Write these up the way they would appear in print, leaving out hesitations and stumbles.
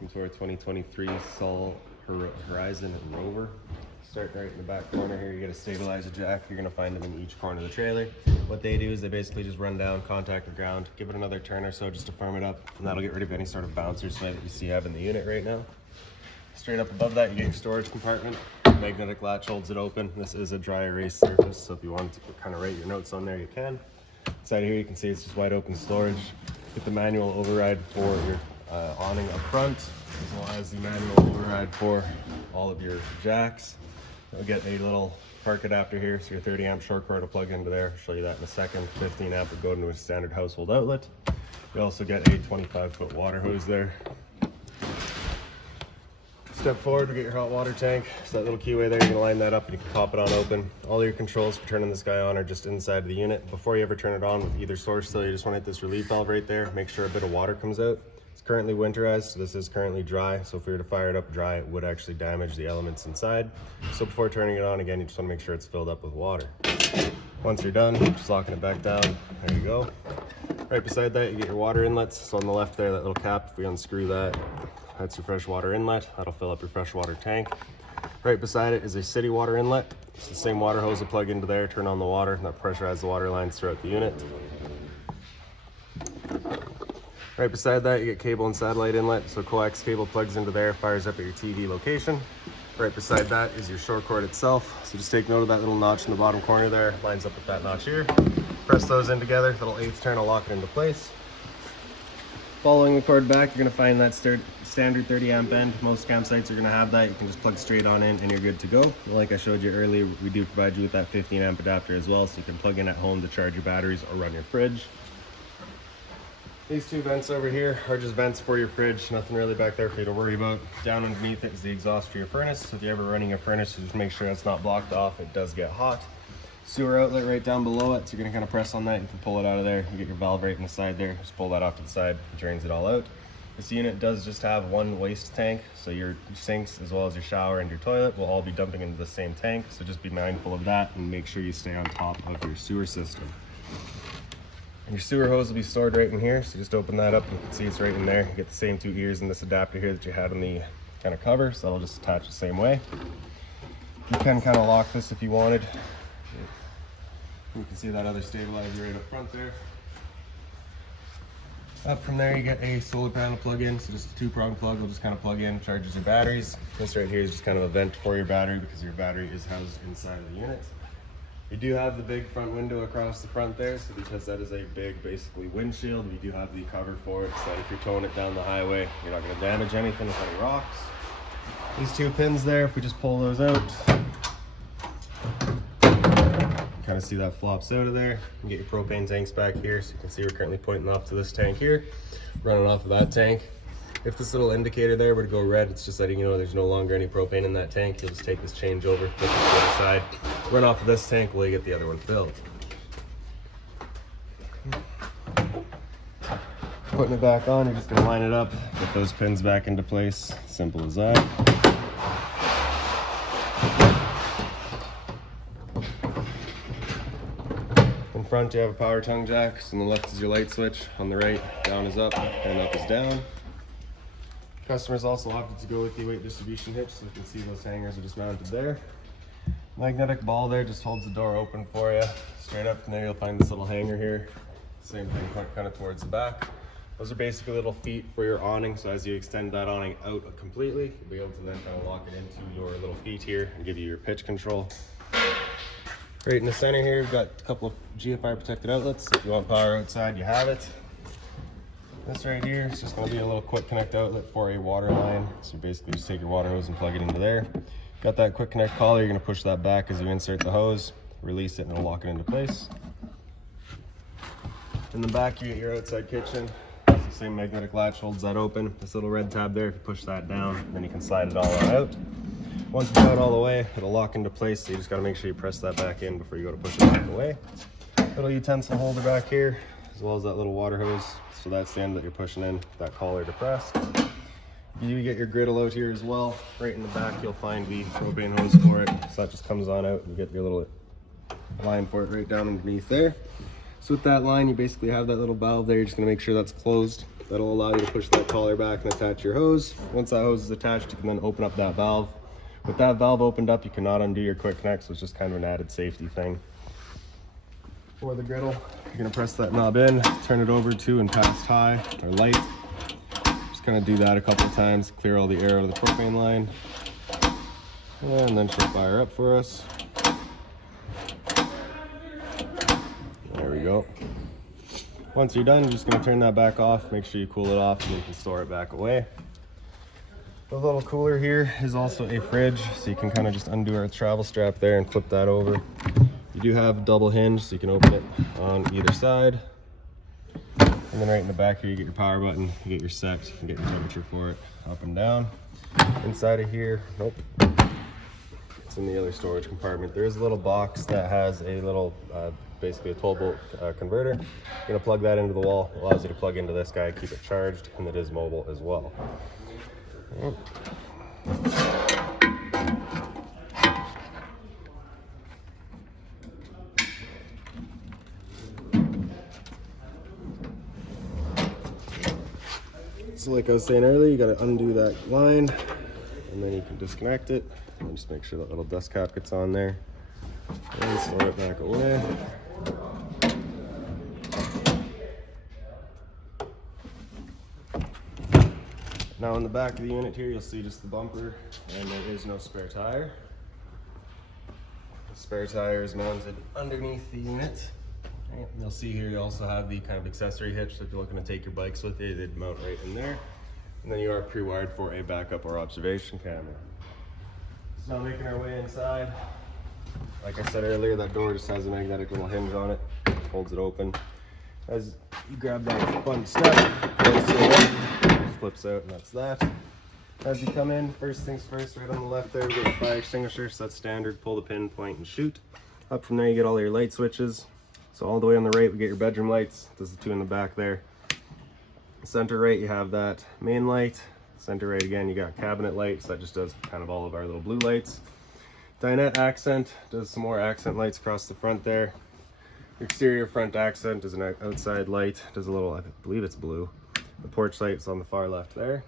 welcome to our 2023 Sol Horizon Rover. Start right in the back corner here, you get a stabilizer jack. You're gonna find them in each corner of the trailer. What they do is they basically just run down, contact the ground, give it another turn or so just to firm it up, and that'll get rid of any sort of bounce or sway that you see have in the unit right now. Straight up above that, you get your storage compartment. Magnetic latch holds it open. This is a dry erase surface, so if you want to kind of write your notes on there, you can. Inside here, you can see it's just wide open storage. Get the manual override for your awning up front, as well as the manual override for all of your jacks. You'll get a little park adapter here, so your 30 amp short cord will plug into there. I'll show you that in a second. 15 amp would go into a standard household outlet. You also get a 25-foot water hose there. Step forward, we get your hot water tank. So that little keyway there, you can line that up and you can pop it on open. All your controls for turning this guy on are just inside of the unit. Before you ever turn it on with either source, though, you just want to hit this relief valve right there. Make sure a bit of water comes out. It's currently winterized, so this is currently dry. So if we were to fire it up dry, it would actually damage the elements inside. So before turning it on again, you just want to make sure it's filled up with water. Once you're done, just locking it back down. There you go. Right beside that, you get your water inlets. So on the left there, that little cap, if we unscrew that, that's your freshwater inlet. That'll fill up your freshwater tank. Right beside it is a city water inlet. It's the same water hose will plug into there, turn on the water, and that pressurizes the water lines throughout the unit. Right beside that, you get cable and satellite inlet. So coax cable plugs into there, fires up at your TV location. Right beside that is your short cord itself. So just take note of that little notch in the bottom corner there. Lines up with that notch here. Press those in together. Little eighth turn will lock it into place. Following the cord back, you're going to find that standard 30 amp end. Most campsites are going to have that. You can just plug straight on in and you're good to go. Like I showed you earlier, we do provide you with that 15 amp adapter as well, so you can plug in at home to charge your batteries or run your fridge. These two vents over here are just vents for your fridge. Nothing really back there for you to worry about. Down underneath it is the exhaust for your furnace. So if you're ever running a furnace, just make sure it's not blocked off. It does get hot. Sewer outlet right down below it, so you're gonna kind of press on that. You can pull it out of there. You get your valve right in the side there. Just pull that off to the side, it drains it all out. This unit does just have one waste tank, so your sinks as well as your shower and your toilet will all be dumping into the same tank. So just be mindful of that and make sure you stay on top of your sewer system. And your sewer hose will be stored right in here, so just open that up and you can see it's right in there. You get the same two ears in this adapter here that you had on the kind of cover, so that'll just attach the same way. You can kind of lock this if you wanted. You can see that other stabilizer right up front there. Up from there, you get a solar panel plug-in, so just a two-prong plug will just kind of plug in, charges your batteries. This right here is just kind of a vent for your battery because your battery is housed inside of the unit. You do have the big front window across the front there, so because that is a big, basically windshield, we do have the cover for it, so if you're towing it down the highway, you're not going to damage anything with any rocks. These two pins there, if we just pull those out, kind of see that flops out of there. You get your propane tanks back here, so you can see we're currently pointing off to this tank here, running off of that tank. If this little indicator there were to go red, it's just letting you know there's no longer any propane in that tank. You'll just take this change over, flip it to the other side, run off of this tank while you get the other one filled. Putting it back on, you're just going to line it up, get those pins back into place. Simple as that. In front you have a power tongue jack, so on the left is your light switch, on the right, down is up and up is down. Customers also opted to go with the weight distribution hitch, so you can see those hangers are just mounted there. Magnetic ball there just holds the door open for you. Straight up from there you'll find this little hanger here. Same thing, kind of towards the back. Those are basically little feet for your awning, so as you extend that awning out completely, you'll be able to then kind of lock it into your little feet here and give you your pitch control. Right in the center here, we've got a couple of GFI protected outlets. If you want power outside, you have it. This right here is just going to be a little quick connect outlet for a water line. So basically just take your water hose and plug it into there. Got that quick connect collar, you're going to push that back as you insert the hose, release it, and it'll lock it into place. In the back, you get your outside kitchen. It's the same magnetic latch holds that open. This little red tab there, if you push that down, then you can slide it all out. Once it's out all the way, it'll lock into place, so you just got to make sure you press that back in before you go to push it back away. Little utensil holder back here, as well as that little water hose. So that's the end that you're pushing in, that collar depressed. You get your griddle out here as well. Right in the back, you'll find the propane hose for it. So that just comes on out. You get your little line for it right down underneath there. So with that line, you basically have that little valve there. You're just gonna make sure that's closed. That'll allow you to push that collar back and attach your hose. Once that hose is attached, you can then open up that valve. With that valve opened up, you cannot undo your quick connect, so it's just kind of an added safety thing. For the griddle, you're gonna press that knob in, turn it over to and past high or light. Just kind of do that a couple of times, clear all the air out of the propane line. And then she'll fire up for us. There we go. Once you're done, you're just gonna turn that back off, make sure you cool it off, and you can store it back away. The little cooler here is also a fridge, so you can kind of just undo our travel strap there and flip that over. You do have a double hinge, so you can open it on either side. And then right in the back here, you get your power button, you get your set, you can get your temperature for it, up and down. Inside of here, nope, it's in the other storage compartment. There is a little box that has a little, basically a 12-volt converter. You're gonna plug that into the wall, allows you to plug into this guy, keep it charged, and it is mobile as well. So like I was saying earlier, you got to undo that line and then you can disconnect it and just make sure that little dust cap gets on there and store it back away. Now on the back of the unit here, you'll see just the bumper, and there is no spare tire. The spare tire is mounted underneath the unit. And you'll see here you also have the kind of accessory hitch, so if you're looking to take your bikes with you, they'd mount right in there. And then you are pre-wired for a backup or observation camera. So now making our way inside. Like I said earlier, that door just has a magnetic little hinge on it, holds it open. As you grab that button step, flips out, and that's that. As you come in, first things first, right on the left there, we get your fire extinguisher, so that's standard. Pull the pin, point, and shoot. Up from there, you get all your light switches. So all the way on the right, we get your bedroom lights. There's the two in the back there. Center right, you have that main light. Center right again, you got cabinet lights. That just does kind of all of our little blue lights. Dinette accent does some more accent lights across the front there. Exterior front accent is an outside light. Does a little, I believe it's blue. The porch light's on the far left there.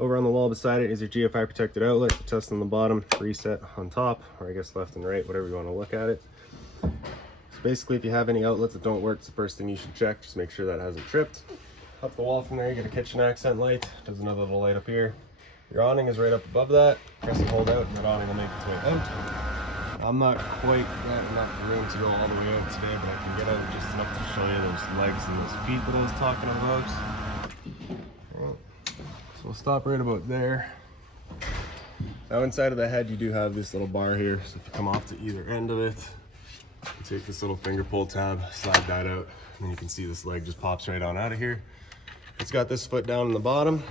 Over on the wall beside it is your GFI protected outlet. Test on the bottom, reset on top, or I guess left and right, whatever you want to look at it. So basically, if you have any outlets that don't work, it's the first thing you should check. Just make sure that hasn't tripped. Up the wall from there, you get a kitchen accent light. There's another little light up here. Your awning is right up above that. Press and hold out, and that awning will make its way out. I'm not quite got enough room to go all the way out today, but I can get out just enough to show you those legs and those feet that I was talking about. So we'll stop right about there. Now inside of the head, you do have this little bar here. So if you come off to either end of it, you take this little finger pull tab, slide that out, and then you can see this leg just pops right on out of here. It's got this foot down in the bottom.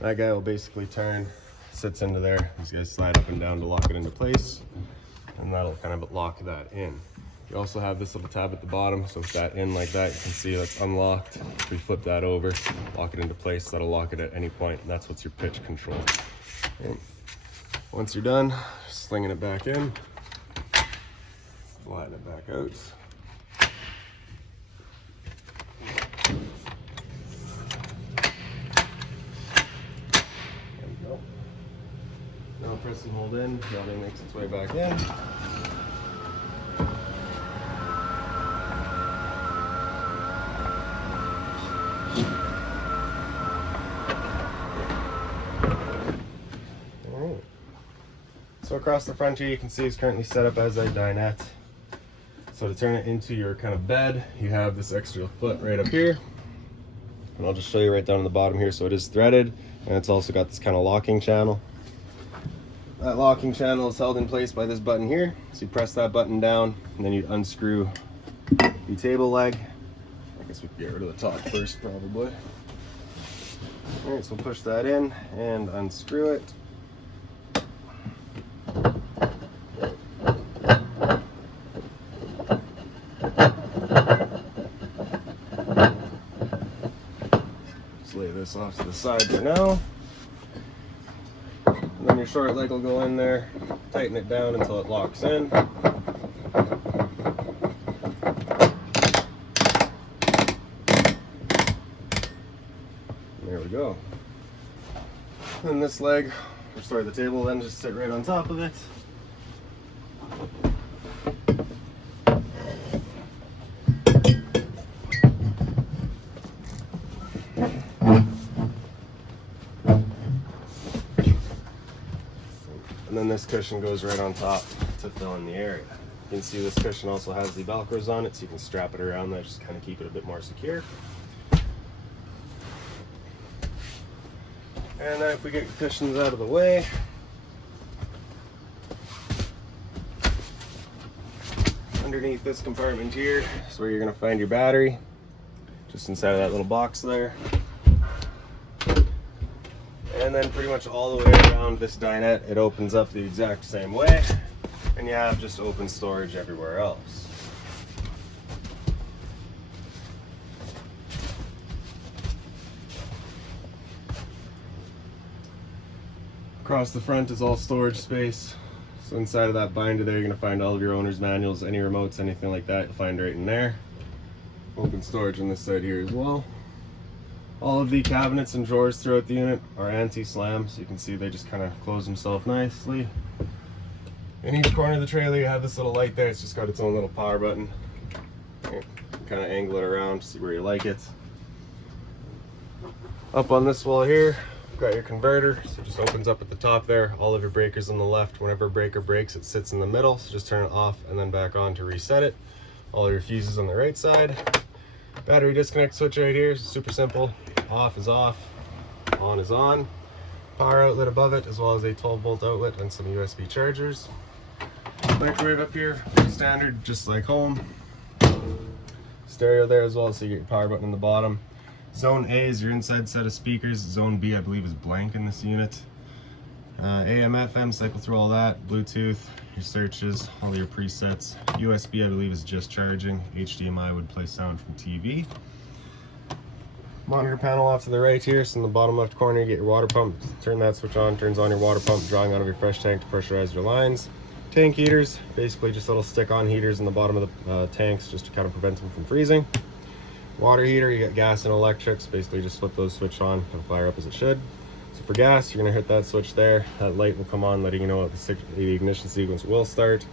That guy will basically turn, sits into there. These guys slide up and down to lock it into place, and that'll kind of lock that in. You also have this little tab at the bottom, so with that in like that, you can see that's unlocked. If we flip that over, lock it into place, that'll lock it at any point, and that's what's your pitch control. Okay. Once you're done, slinging it back in, flatten it back out. Now press and hold in, the awning makes its way back in. Alright. So across the front here, you can see it's currently set up as a dinette. So to turn it into your kind of bed, you have this extra foot right up here. And I'll just show you right down on the bottom here. So it is threaded, and it's also got this kind of locking channel. That locking channel is held in place by this button here. So you press that button down, and then you unscrew the table leg. I guess we can get rid of the top first, probably. All right, so we'll push that in and unscrew it. Just lay this off to the side for now. And then your short leg will go in there, tighten it down until it locks in. go. And this leg, or sorry, the table will then just sit right on top of it. And then this cushion goes right on top to fill in the area. You can see this cushion also has the Velcros on it, so you can strap it around there, just kind of keep it a bit more secure. And then if we get the cushions out of the way, underneath this compartment here is where you're going to find your battery, just inside of that little box there. And then pretty much all the way around this dinette, it opens up the exact same way, and you have just open storage everywhere else. Across the front is all storage space. So inside of that binder there, you're gonna find all of your owner's manuals, any remotes, anything like that, you'll find right in there. Open storage on this side here as well. All of the cabinets and drawers throughout the unit are anti-slam, so you can see they just kind of close themselves nicely. In each corner of the trailer, you have this little light there. It's just got its own little power button. You can kind of angle it around, see where you like it. Up on this wall here, you've got your converter. So it just opens up at the top there. All of your breakers on the left. Whenever a breaker breaks, it sits in the middle. So just turn it off and then back on to reset it. All of your fuses on the right side. Battery disconnect switch right here, super simple. Off is off, on is on. Power outlet above it, as well as a 12-volt outlet and some USB chargers. Microwave up here, standard, just like home. Stereo there as well, so you get your power button in the bottom. Zone A is your inside set of speakers. Zone B, I believe, is blank in this unit. AM, FM, cycle through all that. Bluetooth, your searches, all your presets. USB, I believe, is just charging. HDMI would play sound from TV. Monitor panel off to the right here, so in the bottom left corner you get your water pump. Turn that switch on, turns on your water pump, drawing out of your fresh tank to pressurize your lines. Tank heaters, basically just little stick-on heaters in the bottom of the tanks just to kind of prevent them from freezing. Water heater, you got gas and electrics, basically just flip those switch on, it'll fire up as it should. So for gas, you're going to hit that switch there, that light will come on letting you know that the ignition sequence will start.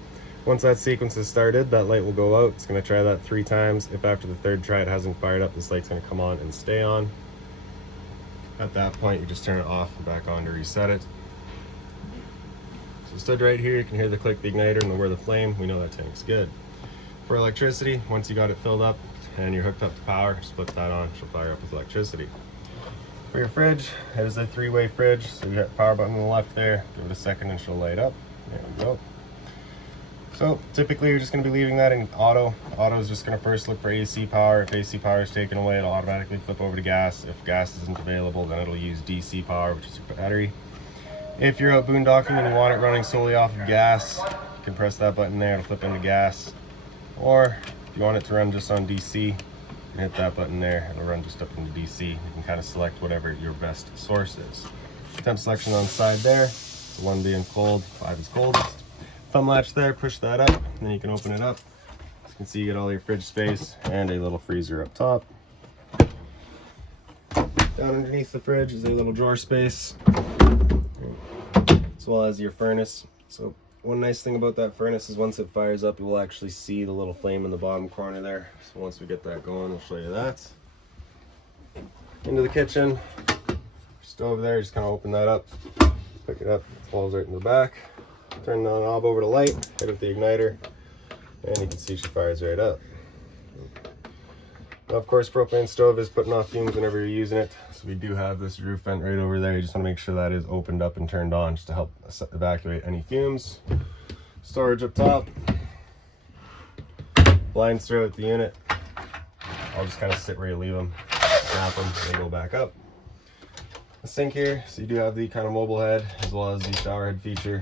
Once that sequence is started, that light will go out. It's going to try that 3 times. If after the 3rd try it hasn't fired up, this light's going to come on and stay on. At that point, you just turn it off and back on to reset it. So stood right here, you can hear the click the igniter and the whir the flame. We know that tank's good. For electricity, once you got it filled up and you're hooked up to power, just flip that on, she'll fire up with electricity. For your fridge, it is a 3-way fridge, so you got the power button on the left there. Give it a second and she'll light up. There we go. So typically you're just going to be leaving that in auto. Auto is just going to first look for AC power. If AC power is taken away, it'll automatically flip over to gas. If gas isn't available, then it'll use DC power, which is your battery. If you're out boondocking and you want it running solely off of gas, you can press that button there, it'll flip into gas. Or if you want it to run just on DC, you can hit that button there, it'll run just up into DC. You can kind of select whatever your best source is. Temp selection on the side there, 1 being cold, 5 is coldest. Thumb latch there, push that up, and then you can open it up. As you can see, you get all your fridge space and a little freezer up top. Down underneath the fridge is a little drawer space, as well as your furnace. So one nice thing about that furnace is once it fires up, you will actually see the little flame in the bottom corner there. So once we get that going, we'll show you that. Into the kitchen, stove there, just kind of open that up, pick it up, it falls right in the back. Turn the knob over to light, hit it with the igniter, and you can see she fires right up. Now, of course, propane stove is putting off fumes whenever you're using it, so we do have this roof vent right over there. You just want to make sure that is opened up and turned on just to help evacuate any fumes. Storage up top, blinds throughout the unit. I'll just kind of sit where you leave them, snap them, and they go back up. The sink here, so you do have the kind of mobile head as well as the shower head feature.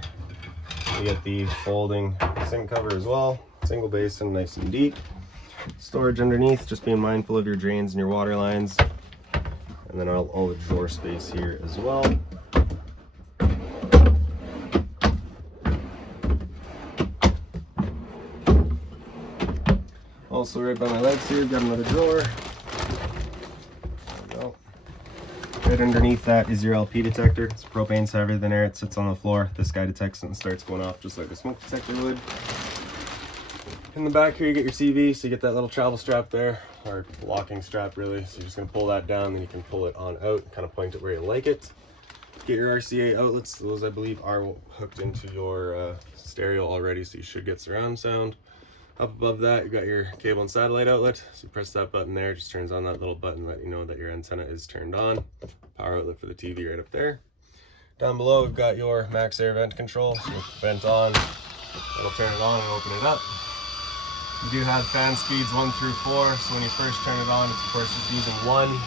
You get the folding sink cover as well, single basin, nice and deep. Storage underneath, just being mindful of your drains and your water lines. And then all the drawer space here as well. Also right by my legs here, we've got another drawer. There we go. Right underneath that is your LP detector. It's propane's heavier than air. It sits on the floor. This guy detects it and starts going off just like a smoke detector would. In the back here, you get your CV, so you get that little travel strap there, or locking strap really. So you're just gonna pull that down, then you can pull it on out and kind of point it where you like it. Get your RCA outlets. Those I believe are hooked into your stereo already, so you should get surround sound. Up above that, you got your cable and satellite outlet. So you press that button there, it just turns on that little button, let you know that your antenna is turned on. Power outlet for the TV right up there. Down below, we've got your max air vent control. So with the vent on, it'll turn it on and open it up. You do have fan speeds 1 through 4, so when you first turn it on, it's of course just using 1. You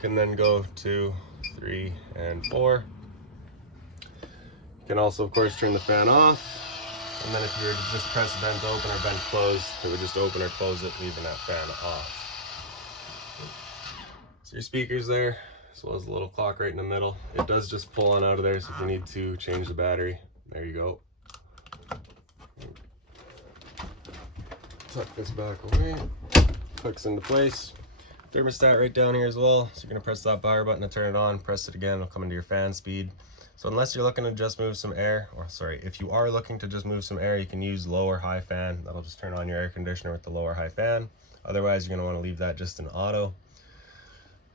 can then go 2, 3, and 4. You can also of course turn the fan off, and then if you were to just press vent open or vent close, it would just open or close it, leaving that fan off. So your speakers there, as well as the little clock right in the middle. It does just pull on out of there, so if you need to change the battery, there you go. Tuck this back away, clicks into place. Thermostat right down here as well, so you're going to press that power button to turn it on, press it again, it'll come into your fan speed. So unless you're looking to just move some air, or sorry, if you are looking to just move some air, you can use low or high fan. That'll just turn on your air conditioner with the low or high fan. Otherwise, you're going to want to leave that just in auto.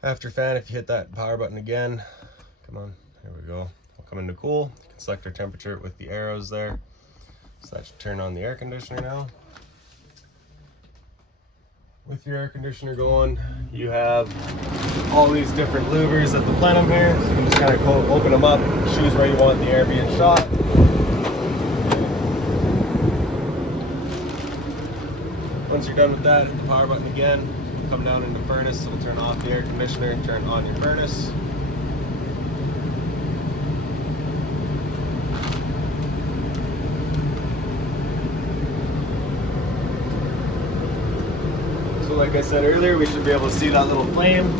After fan, if you hit that power button again, come on, there we go, it'll come into cool. You can select your temperature with the arrows there. So that should turn on the air conditioner now. With your air conditioner going, you have all these different louvers at the plenum here, so you can just kind of open them up, choose where you want the air being shot. Once you're done with that, hit the power button again, come down into furnace, it'll turn off the air conditioner, turn on your furnace. So like I said earlier, we should be able to see that little flame.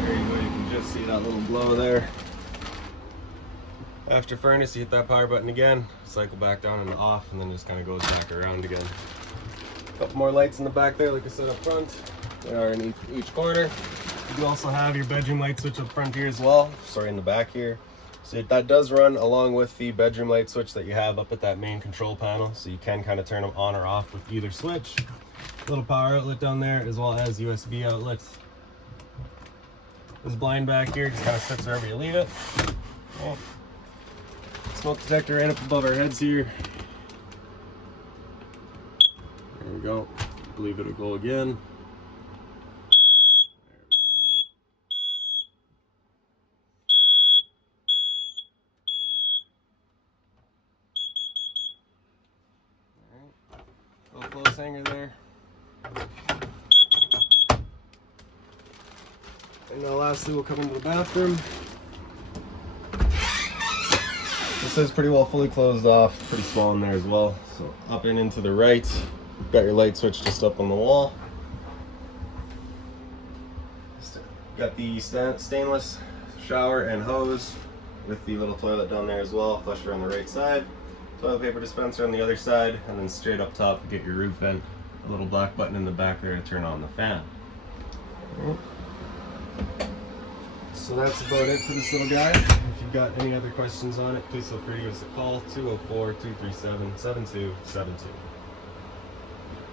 There you go, you can just see that little glow there. After furnace, you hit that power button again, cycle back down and off, and then just kind of goes back around again. A couple more lights in the back there, like I said up front. They are in each corner. You do also have your bedroom light switch up front here as well. Sorry, in the back here. So that does run along with the bedroom light switch that you have up at that main control panel. So you can kind of turn them on or off with either switch. Little power outlet down there, as well as USB outlets. This blind back here just kind of sits wherever you leave it. Oh. Smoke detector right up above our heads here. There we go. I believe it'll go again. Alright. Little clothes hanger there. And now lastly we'll come into the bathroom. This is pretty well fully closed off, pretty small in there as well. So up and into the right, you've got your light switch just up on the wall. Got the stainless shower and hose with the little toilet down there as well, flusher on the right side, toilet paper dispenser on the other side, and then straight up top you get your roof vent, a little black button in the back there to turn on the fan. So that's about it for this little guy. If you've got any other questions on it, please feel free to give us a call, 204-237-7272.